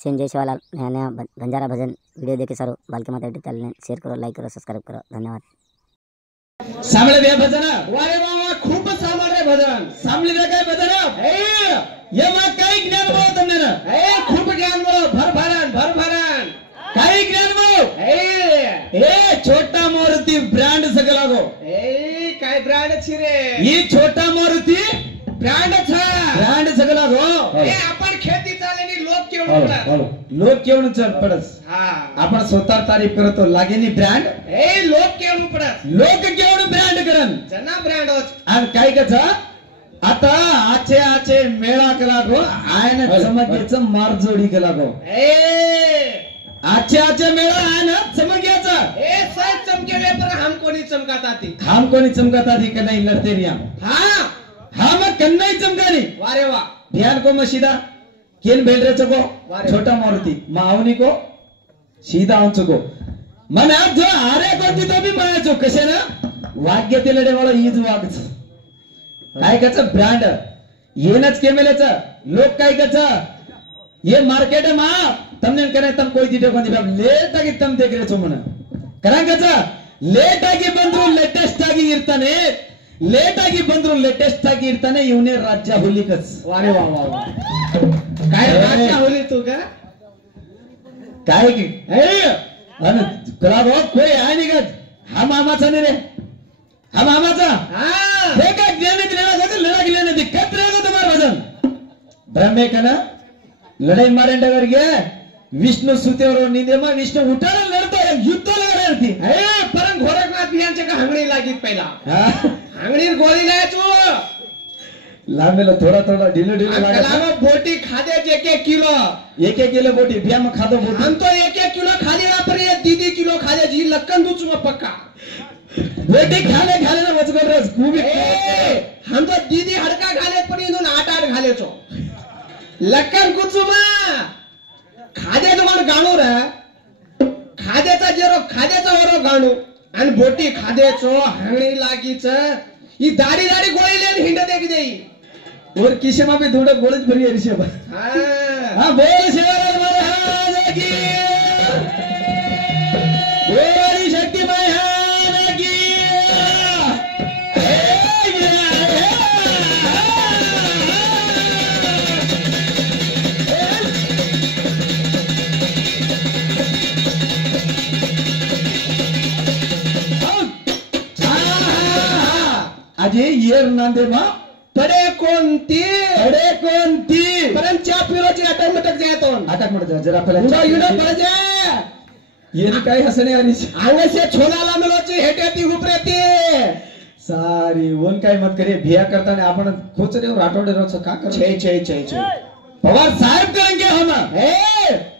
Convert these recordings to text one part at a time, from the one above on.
सेन जय शिवालाल नया नया बंजारा भजन वीडियो देखे सारो बालके माता यूट्यूब चैनल शेयर करो, लाइक करो, सब्सक्राइब करो. धन्यवाद. सामळे बे भजन वारे वा खूप सामळे भजन सामळे काय भजन ये मग काही ज्ञान मिळो તમને ना खूप ज्ञान मिळो भरभरण काही ज्ञान मिळो छोटा मारुती ब्रांड सगळा गो काय ब्रांड छी रे ही छोटा मारुती ब्रांड सगळा गो आपण खेती चालेली लोक केवण पडस आपण स्वतः तारीफ करतो लागेनी ब्रँड लोक केवण ब्रँड करन जना ब्रँड आणि काय कच आता आचे मेळा केला गो आयन चमकेचं मारजोडी केला गो आचे मेळा आयन चमक्याचा सच चमकेले पर हम कोणी चमकाता थी का नहीं लड़ते रिया हाँ मग कन्नाई चमकानी वारे वा ध्यान को मशीदा केन भेल रे चको छोटा मारुती मावनी को सीधा उंचको मन आज जो आरे कोणती तो भी म्हणायचो कसे ना वाक्य तिलडे वाला ईज वागच काय कच ब्रँड येनच केमेलेच लोक काय कच ये मार्केट मा तमने करे तम कोई दीटे कोन दिबा लेट आಗಿ तम देख रे छो मन करा कच लेट आಗಿ ಬಂದ್ರು ಲೇಟೆಸ್ಟ್ ಆಗಿ ಇರ್ತಾನೆ ಇವನೇ ರಾಜ್ಯ ಹುಲಿಕಸ್ वारे वा वा काय राजा होली तू का काय की आणि कला भाऊ कोई आहे नाही का हा मामाचा नाही रे हा मामाचा हे काय ज्ञान दिलेला का लढा गेल्याने दिक्कत रे गो तुम्हार भजन ब्रह्मे कना लढाई मारेंडवರಿಗೆ विष्णु सुतेवर निंदेमा विष्णु उठाला लढतो युद्ध लढती परम घोरकनाथ यांचे का हंगडी लागित पहिला हंगडीर गोळी लायचो लामेला थोड़ा ढिलो लागला बोटी खादे एक किलो बोटी बिया में खादो बोटी हम तो एक किलो खाली ना पर ये दीदी किलो खाले जी लक्कन दूच में पक्का बोटी खाले ना वचकर रस खूबी हम तो दीदी हडका खाले पण इथून 8 खाले छो लक्कन कुचुमा खादे तो मन गाणो रे खाद्याचा वरो गाणो आणि बोटी खादेचो हंगणी लागीच ही दाडी गोळी लेन हिंड देख देई और किसे में भी थोड़ा बोलच भरी है ऋषभ हां बोल शिवलाल महाराज की बोली शक्ति महान की अजय येर नांदे मा तडे कोणती परंच्या पिरोची अटक मटक जरा पहले पडजे ये काय हसणे आणि आंगसे छोलाला मिलोची हेटेती उपरेती सारी वन काय मत करे भिया करताना आपण खोचरे राठोडे रोज का कर छे पवार साहेब करेंगे हम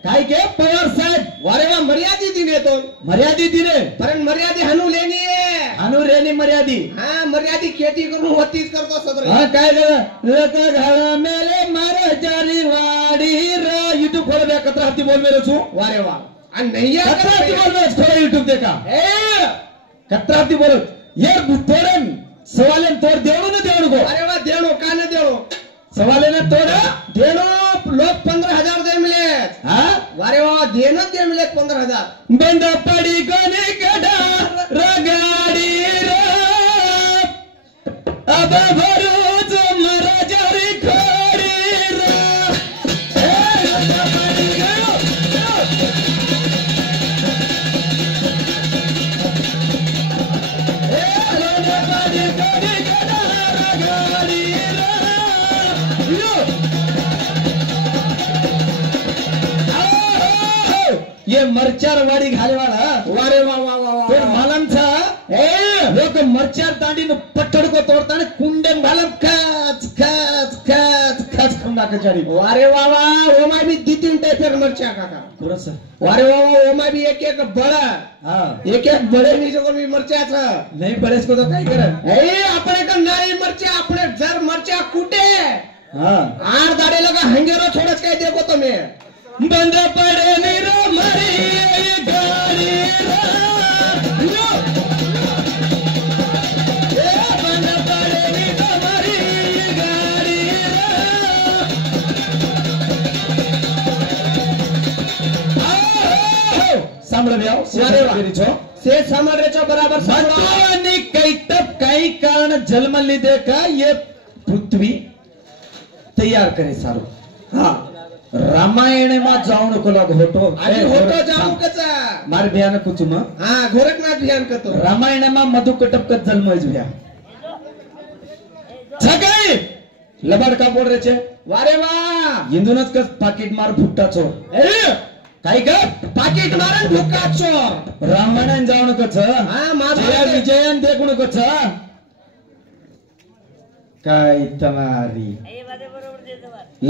काय के पवार साहेब वारे वा मर्यादी दिने परन मर्यादी हनु रेनी मर्यादी हां मर्यादी खेती करून होतीच करतो सदर हां काय लोक घाळा मेले मारे जारी वाडी रे YouTube खोल बे कतरा हत्ती बोल मेरे छु वारे वा आणि नाही कतरा हत्ती बोल मेरे खोल YouTube देखा कतरा हत्ती बोल ये तोडन सवालन तोड देवणो न देवणो गो अरे वा देवणो का न देवणो सवालन तोड देणो लोक 15000 दे मिले हां वारे वा देणो दे मिले 15000 बंद पडी कोणी गडा रगाडी रे अब भरूच महाराजारी खोडी रे ये मरचार वाडी घालेवाला वारे वा मालमचा लोक मरचार दांडीन पट्टड को तोडताना कुंडन मालम खाच खंडा कचारी वारे वा ओमा भी 2-3 टाइपर मरचा काका पुरस वारे वा ओमा भी एक बड़ा एक बड़े नी जो भी मरचाच नहीं बड़ेस को तो काय कर आपण एक नाही मरचा आपण जर मरचा कुटे आर दाडे लगा हंगेरो छोडच काय देखो तुम्ही बंद पडे निरो मरी गाडी बंद पडे निरो मरी गाडी સાંભળવ્યા વારે વાહ. કરી છો શેઠ સાંભળ છો બરાબર સાંભળો. મથુરાની કૈટપ કઈ કારણ જન્મ લીધે કા ये પૃથ્વી તૈયાર કરે સારું હા રામાયણમાં જાવણ કોલા હોટો આજે હોતો જાऊ कसा માર ભ્યાન કુચુમ હા गोरखनाथ ध्यान करतो રામાયણમાં મધુ કટપ કત જન્મ જોયા છગઈ લબાડ કા બોલ રે છે वारे वा हिंदूनच कस पाकिट मार फुटता છો काय का पाकिट मारण भुक्काचो रामायण जावण कच हा माझा जया विजयन देखून कच काय તમારી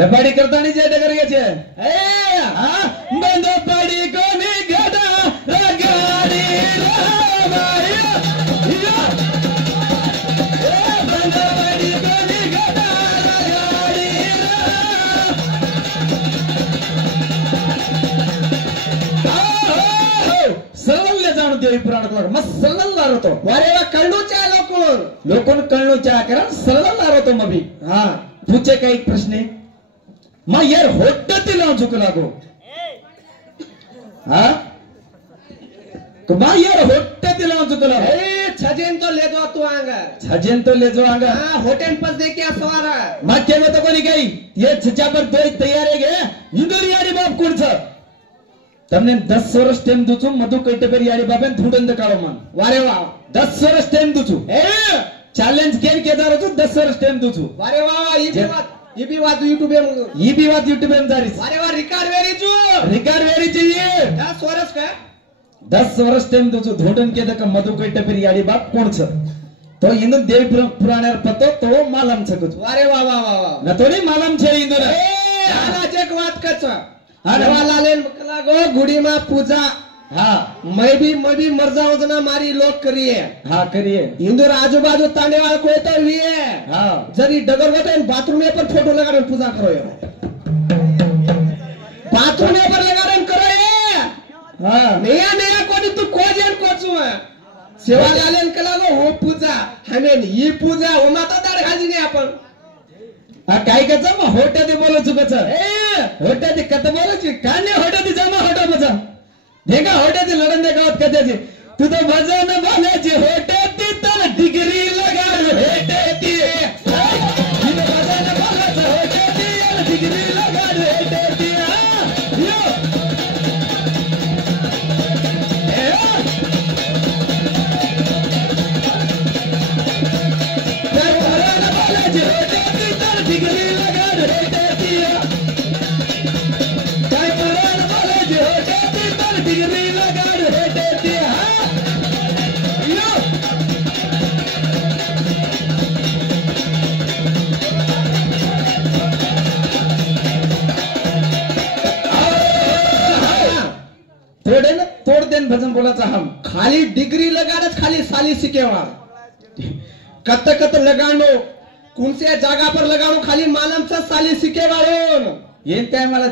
લબાડી કરતાની જે ડગર ગયા છે એ હા બંધો પડી કોની ગડા રગાડી રામાયા એ બંધો પડી કોની ગડા રગાડી સરળ લે જાણું દેવી પુરાણ કલર મસ્ત સરળ લારો તો वारे वा कळणू चा લોકોને કણનો ચા કરા સરળ લારો તો મભી हा पूछे का एक प्रश्न मा यार होट्टती लावून चुक लागो हा मा यार होट्टती लावून चुक लागो ए छजेन तो ले दो तू आंगा छजेन तो ले जो आंगा हा होटेल पर दे क्या सवारा मा केवे तो कोणी काही ये छच्या पर दोय तयार आहे गे इंदोरी यारी बाप कोण छ તમને 10 વર્ષ ટાઈમ દઉં છું મધુ કૈટપેર યારી બાપે ધૂંડંદ કાળો મન वारे वा 10 વર્ષ ટાઈમ દઉં છું ए ચેલેન્જ કેન કેદાર છું 10 વર્ષ ટાઈમ દઉં છું वारे वा ये भी बात YouTube में ઈ બી વાત યુટ્યુબ એમ જારી वारे वा रिकॉर्ड वेरी जो રિકાર્ડ વેરી चाहिए 10 वर्ष का 10 વર્ષ ટાઈમ દઉં છું ધોડન કે દક મધુ કૈટપેર યારી બાપ કોણ છે તો ઇંદુ દેવ પુરાણેર પતો તો માલમ છે કુછ वारे वा वा वा वा ન તો ની માલમ છે ઇંદુ ને ए आज एक बात कच हा ना. देवालाले लागो गुडी में पूजा હા मैं भी मर जाऊं जना मारी लोग करिए હા કરીએ इंदूर आजू बाजू ताने वाला कोई तो भी है હા जरी डगर होते बाथरूम में पर फोटो लगा रहे पूजा करो ये बाथरूम में पर लगा रहे करो ये હા नया नया कोणी तू कोजन कोचू सेवा लालेन कला गो हो पूजा हमें ही पूजा हो माता दाड खाली नाही आपण આ કાઈ કચ મ હોટે દે બોલો છું કચ એ હોટે દે કત બોલો છું કાને હોટે દે જમા હોટે મજા દેખા હોટે દે લડન દે ગાવત કતે છે તું તો ભજન બોલે છે હોટે દી તને ડિગ્રી લગાડ હોટે દી તું તો ભજન બોલે છે હોટે દી ડિગ્રી લગાડ હોટે દી યો डिग्री लगा होटे दिया काय परान बोले जे होटे दी तर डिग्री लगा होटे दिया यो तोड़ देन भजन बोलाचा हम खाली डिग्री लगाडच खाली साली शिकेवा कत कत लगाणो कोणत्या जागा पर लगाणो खाली मालमचा साली शिकेवाळून येन काय मला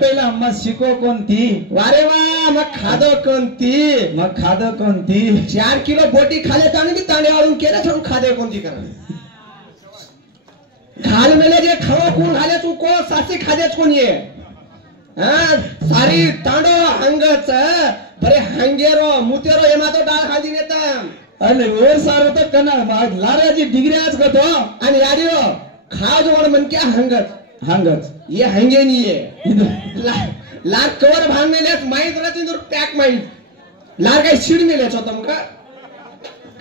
पहिला अम्मा शिको कोणती वारे वा मग खाद कोणती मग खाद कोणती 4 किलो बोटी खाले ताणे की ताणे वाळून केले छून खादे कोणती करा खाल मेले जे खावा कोण खाले तू को सासी खादेच कोण ये सारी तांडो हंगच बरे हंगेरो मुतेरो एमा तो डाळ खाली नेता अरे वर सारो तो कना लाराची डिग्री आज करतो आणि याडियो खाव जो मन क्या हंगच हंगच ये हंगे नहीं है लार कवर भांग मेले माहित राहते दूर पॅक माहित लार काही शिड मेलेच होता मग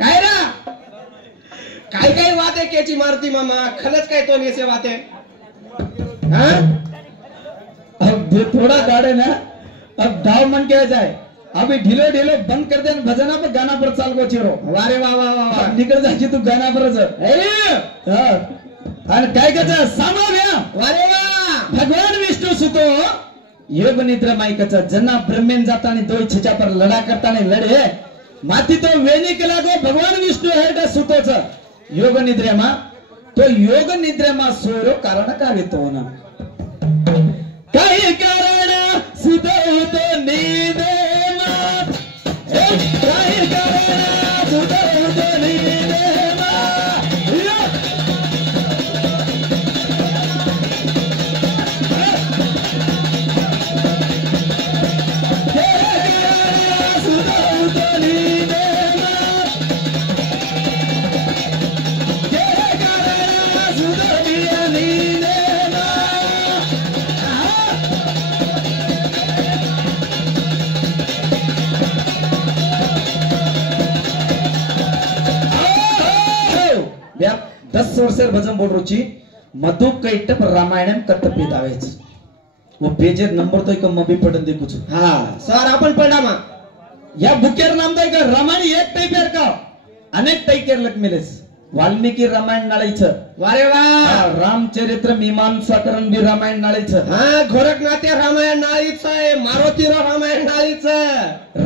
काय रा काय काय वाते केची मारती मामा खलच काय तो नेसे वाते हाँ अब ये थोड़ा गाड़े ना अब दाव मन क्या जाए अभी ढीलो ढीलो बंद कर दे भजना पर गाना पर चाल को चिरो वारे वा वा वा वा निकल जायची तू गाना परच आणि काय करायचं सामाव्या वारे वा भगवान विष्णू सुतो योग निद्रा माईकचा जना ब्रह्मेन जातानी दोय छच्या पर लढा करतानी लढे माती तो वेनिक लागो भगवान विष्णू हे का सुतोच योग निद्रेमा तो योग निद्रेमा सोयरो कारण काय तो ना काही कारण सुतवतो निद्रेमा काही कारण सुतवतो निद्रेमा 10 वर्ष भजन बोल रुचि मधु कैटप रामायणम कत्त पेदावेच वो पेजेर नंबर तो एक मबी पडन दे कुछ हा सर आपण पडामा या बुकेर नाम दे का रामायण एक टाइपेर का अनेक टाइकेर लक मिलेस वाल्मिकी रामायण नाळीचं वारे वा रामचरित्र मीमांसाकरण बी रामायण नाळीचं हा गोरखनाथ्य रामायण नाळीच आहे मारुतीर रामायण नाळीच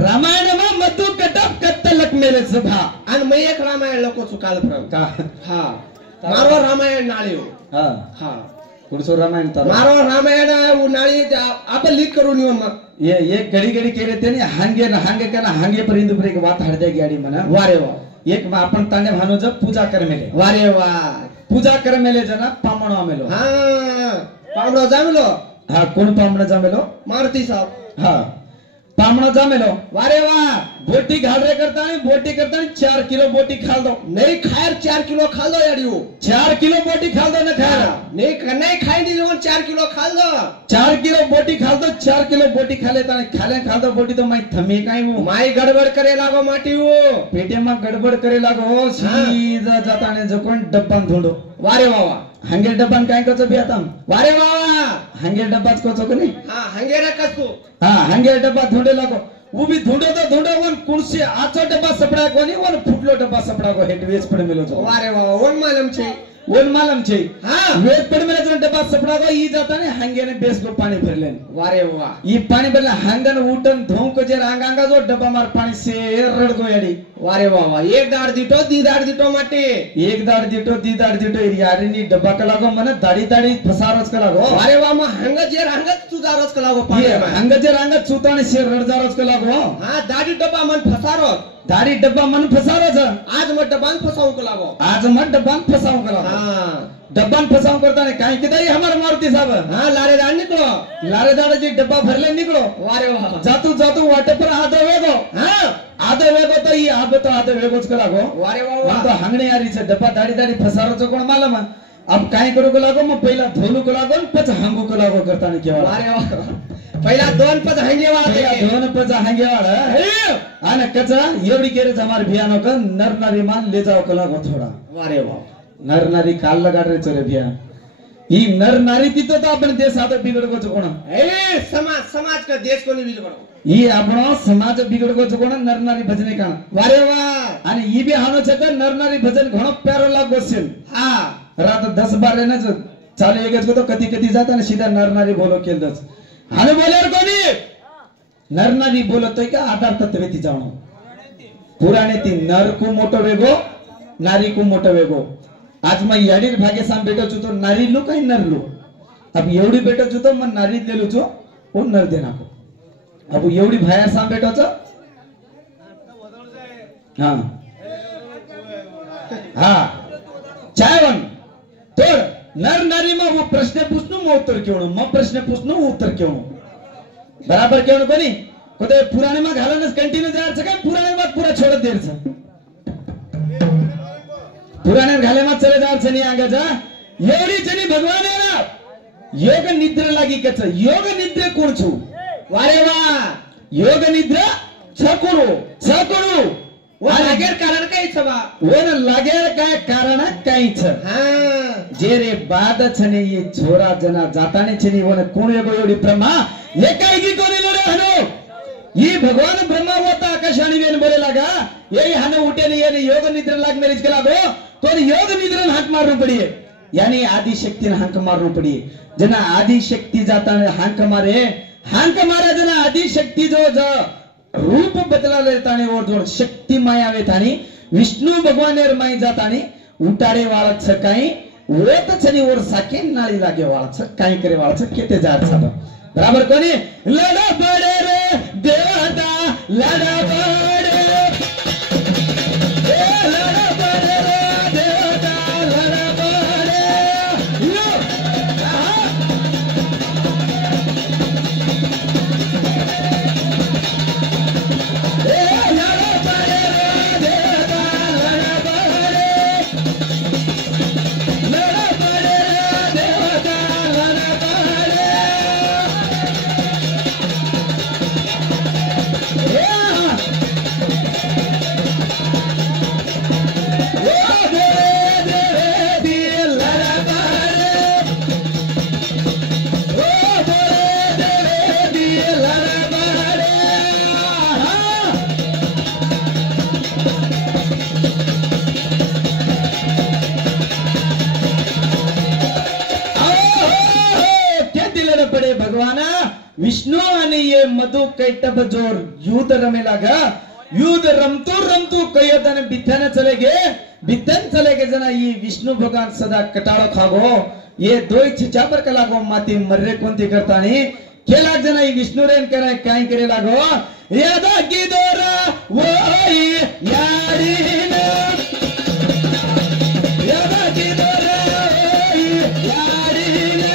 रामायण मधु कटप कत्त लक मिलेस भा आणि मी एक रामायण लोको चुकाल प्रम का हा मारो रामायण नाळी हा हा कुडसो रामायण तर मारो रामायण नाळी आपण लीक करून येऊ मग ये एक गडी गडी केले त्याने हांगे ना हांगे का ना हांगे पर इंदुपुर एक वात हडदे गाडी म्हणा वारे वा एक आपण तांडे भानो जब पूजा कर मेले वारे वा पूजा कर मेले जना पामणो आमेलो हा पामडो जामलो हा कोण पामणो जामेलो मारुती साहेब हा पामणो जामेलो वारे वा बोटी घालरे करता बोटी करता 4 किलो बोटी खाल दो नहीं खायर 4 किलो खाल दो याडियो 4 किलो बोटी खाल दो न खाया नहीं खाई दी लोन 4 किलो खाल दो 4 किलो बोटी खाल दो 4 किलो बोटी खाले ताने खाले खाल दो बोटी तो माई थमी काय वो माई गडबड करे लागो माटी वो पेटे में गडबड करे लागो सीधा जाताने जकोन डब्बान धुंडो वारे वावा हंगे डब्बान काय कचो बी आता वारे वावा हंगे डब्बाच कचो कोनी हा हंगेरा कसू हा हंगे डब्बा धुंडे लागो उभी धुंडो तो धुंडो वन कुणसे आचो डब्बा सपडा कोनी वन फुटलो डब्बा सपडा को हेट वेच पड मिलो तो वारे वावा वन मालम छे वन मालम छे हा वेच पड मिलो तो डब्बा सपडा को ई जाता ने हंगे ने बेस को पानी भरलेन वारे वावा ई पानी भरले हंगन उठन धों को जे आंगा जो डब्बा मार पानी से रड गो याडी वारे वावा एक दाड दिटो दी दाड दिटो माटे एक दाड दिटो दी दाड दिटो यारी नी डब्बा का लागो मने दाडी दाडी फसारच का लागो वारे वावा म हंगत तुदारच का लागो पाणी ये हंगजे रांगत सुताने से रडजारच का लागो हा दाडी डब्बा मन फसारो दाडी डब्बा मन फसारच आज म डब्बान फसाऊ को लागो आज मत डब्बान फसाऊ का लागो हा डब्बान फसाऊ करता ने काय किदाई हमार मारुती साहब हा लारे दाड निकलो लारे दाडा जी डब्बा भरले निकलो वारे वावा जातू जातू वाटे पर आधो वेगो हा आधो वेगो तो ई आबतो आधो वेगोच का लागो वारे वन वावा तो हंगणे यारीचे डब्बा दाडी दाडी फसारोच कोण मालम अब काय करू को लागो मग पहिला धोलू को लागो पच हांगू को लागो करता ने केवा वारे वावा पहिला 2 पद हंगे वाले दोन पच हांगे वाला आने कचा एवढी केरे हमार भियानो का नर नारी मान ले जाओ को लागो थोड़ा वारे वावा नर नारी काल लगा रे चले भिया ई नर नारी ती तो आपण देश आतो बिगड़ को कोण ए समाज का देश को निविज करो ई आपणो समाज बिगड़ को कोण नर नारी भजने का वारे वाह आणि ई बी हानो छक नर नारी भजन घणो प्यारो लागो सेल हा रात 10-12 रेना चालू एकच को तो कधी कधी जाता ना सीधा नर नारी बोलो केलदच हाने बोलेर कोणी नर नारी बोलतोय का आधार तत्व ती जाणो पुराणे ती नर को मोटो वेगो नारी को मोटो वेगो आज मैं याडीर भागे साम बेटो छु तो नारी लो काही नर लो अब एवढी बेटो छु तो मन नारी लेलो छु ओ नर देना को अब एवढी भाया साम बेटो छु हां हां चायवन तोड़ नर नारी में वो प्रश्न पूछनो मैं उत्तर क्यों मैं प्रश्न पूछनो उत्तर क्यों बराबर क्यों कोनी कोते पुराने में घालनस कंटिन्यू जायचं काय पुराने में पूरा छोड़ देरचं पुराने घाले में चले जायचं नाही आगाचा एवढी जनी भगवान आहे ना योग निद्र लागी कच योग निद्र कोण छु वारे वा योग निद्र छकोणो वो लागेर कारण काय छवा ओन लागेर काय कारण काहीच हा जे रे बाद छने ये छोरा जना जाताने छने ओन कोण एगो एवढी ब्रह्मा एकाएकी कोणी लोरे हनो ये भगवान ब्रह्मा होता आकाशाने वेन बोले लगा यही हने उठे नहीं ये योग निद्र लाग मेरे के लागो तो योग निद्र हाथ मारना पड़िए यानी आदि शक्ति ने हांक मारना पड़िए जना आदि शक्ति जाता ने हांक मारे जना आदि शक्ति जो रूप बदला लेता ने और जो शक्ति माया वेतानी विष्णु भगवान एर माई जातानी उटाडे वाळच काही ओत छनी और साके नाळी लागे वाळच काही करे वाळच केते जात साब बराबर कोणी लडा बडे रे देवता लडा बडे ए लडा बडे रे देवता लडा बडे यो Yeah! पड़े भगवान विष्णु आणि ये मधु कैटब जोर युद्ध रमे लागा युद्ध रमतू कयोदन बिथन चलेगे जना ये विष्णु भगवान सदा कटाळो खागो ये दोय छिचापर का लागो माती मर्रे कोणती करतानी केला जना ये विष्णु रेन कराय काय करे लागो यादा गिदोरा वोई यारीना यादा गिदोरा वोई यारीना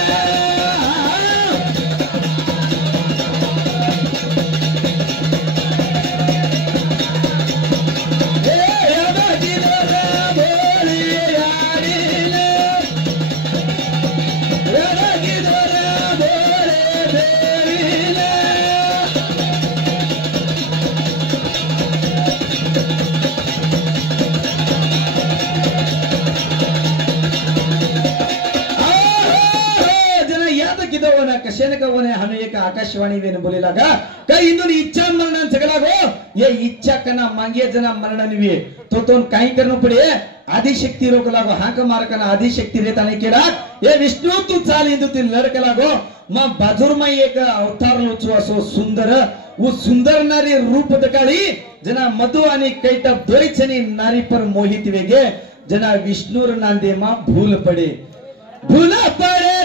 हमें एक आकाशवाणी वेन बोले लगा कई इंदुन इच्छा मरण सगलागो ये इच्छा कना मांगे जना मरण निवे तो काही करनो पडे आदि शक्ती रोक लागो हाक मारकना आदि शक्ती रेताने केला ये विष्णु तू चाल इंदु ती लडक लागो मा बाजूर मा एक अवतार लोचो असो सुंदर वो सुंदर नारी रूप दकाळी जना मधु आणि कैटब दोईचनी नारी पर मोहित वेगे जना विष्णुर नांदे मा भूल पडे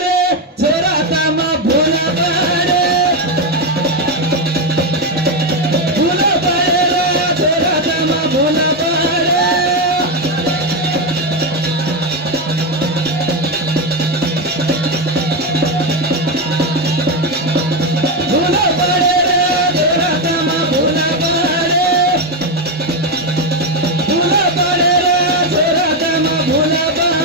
रे छोरा तामा भूल पड़े रे छोरा तामा भूल पड़े भूल पड़े रे छोरा तामा भूल पड़े भूल पड़े रे छोरा तामा भूल पड़े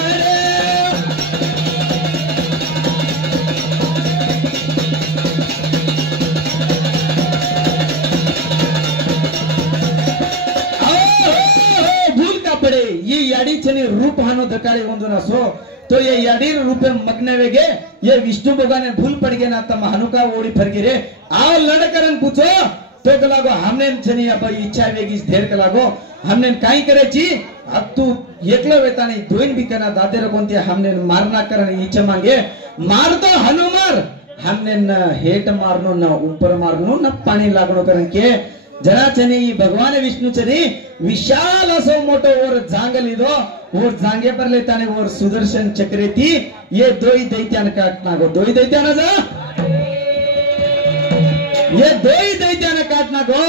रूप हानो दकाळी ಒಂದನಸೋ तो ये याडी रूपे मग्नवेगे ये विष्णु भगवान भूल पड़ गए ना तम हनुका ओड़ी फरगिरे आ लड़करन पूछो तो कलागो हमने छनी अब इच्छा वेगी धेर कलागो हमने काय करायची अब तू एकलो वेतानी दोन बिकना दादे रकोंती हमने मारना करन इच्छा मांगे मार तो हनु मार हमने न हेट मारनो न ऊपर मारनो न पानी लागनो करन के जरा चनी भगवान विष्णु चनी विशाल असो मोटो और जांगल इदो और जांगे पर लेताने और सुदर्शन चक्रेती ये दोई दैत्यान काटना गो दोई दैत्यान जा ये दोई दैत्यान काटना गो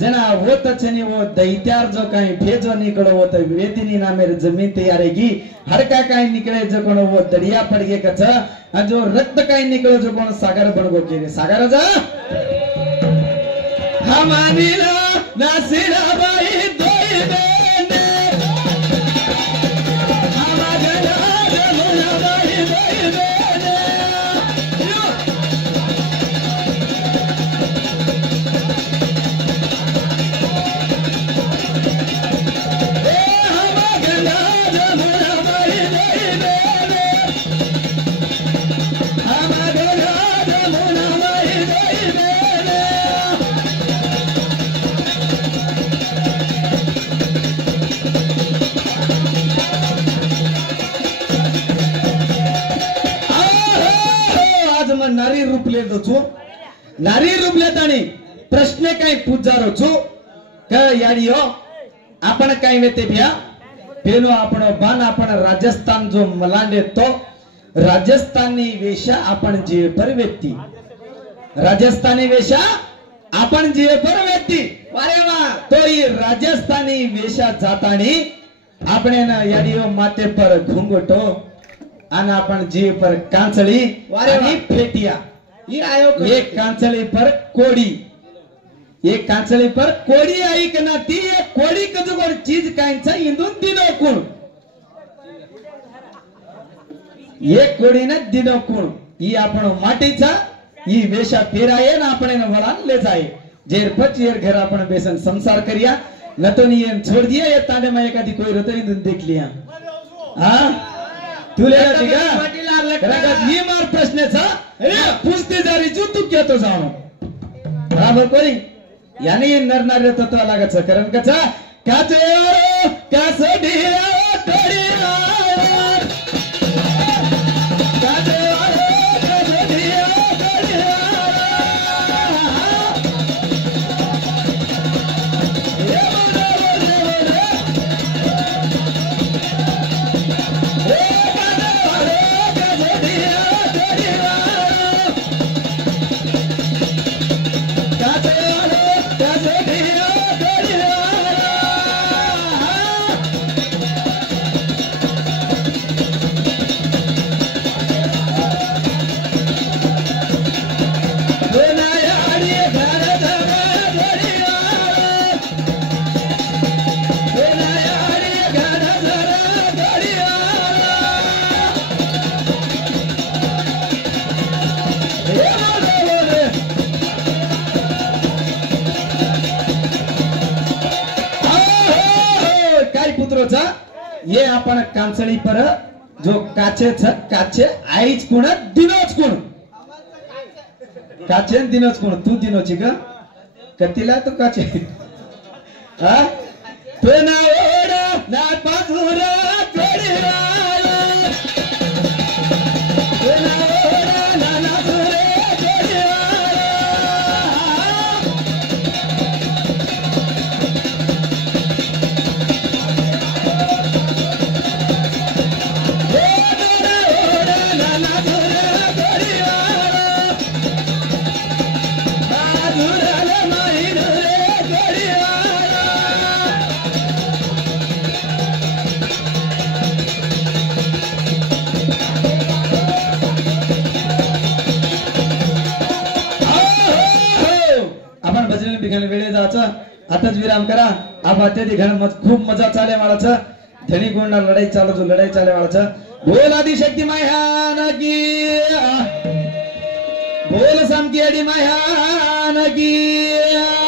जना वो तचनी वो दैत्यार जो कहीं भेजो निकलो वो तो वेदिनी ना मेरे जमीन तैयारेगी हर का कहीं निकले जो कोनो वो दरिया पड़ गए कच और जो रक्त कहीं निकलो जो कोनो सागर बन गो के सागर जा हमानीला नासिरा बाई दोई बेने हमागला जमुना बाई दोई बेने हमागला जमुना बाई दोई बेने हमागला जमुना बाई दोई बेने नारी रूप ले दो नारी रूप लेतानी प्रश्न काही पूजारो छु क याडियो आपण काही वेते भ्या पेलो आपण बान आपण राजस्थान जो मलांडे तो राजस्थानी वेशा आपण जीवे पर व्यक्ती राजस्थानी वेशा आपण जीवे पर व्यक्ती अरे वा तो ये राजस्थानी वेशा जातानी आपणे न याडियो माथे पर घुंघटो आना अपन जीव पर कांचली आणि फेटिया ये आयो एक कांचली पर कोड़ी ये कांचली पर कोड़ी आई कना ती ये कोड़ी कजो कोड चीज कांचा इंदून दिनो कोण ये कोड़ी न दिनो कोण ई आपण माटीचा ई वेशा पेराये ना आपण न वळान ले जाय जेर पचेर घर आपण बेसन संसार करिया न तो नी छोड़ दिया ये तांडे में एकादी कोई रतो इंदून देख लिया हां तुले मार प्रश्न पूछते जा रही तू क्या तो जानो बराबर कोणी याने नरनार्य तत्व लागायचं कारण कचा काचे कास ये आपण कांचळी पर जो काचेच काचे आईच कोण दिनोच कोण काचे दिनोच कोण तू दिनोची का कतीला तू काचे हा तो ना ओढा ना पाजुरा कडिरा तो ना ओढा ना नाजुरे कडिरा वेळे जायचं आताच विराम करा आप अत्याधिक घरात खूप मजा चाले वाळाचं धनी गुणला लढाई चाले वाळाचं बोल आदिशक्ती मायान की बोल समकी अडी मायान की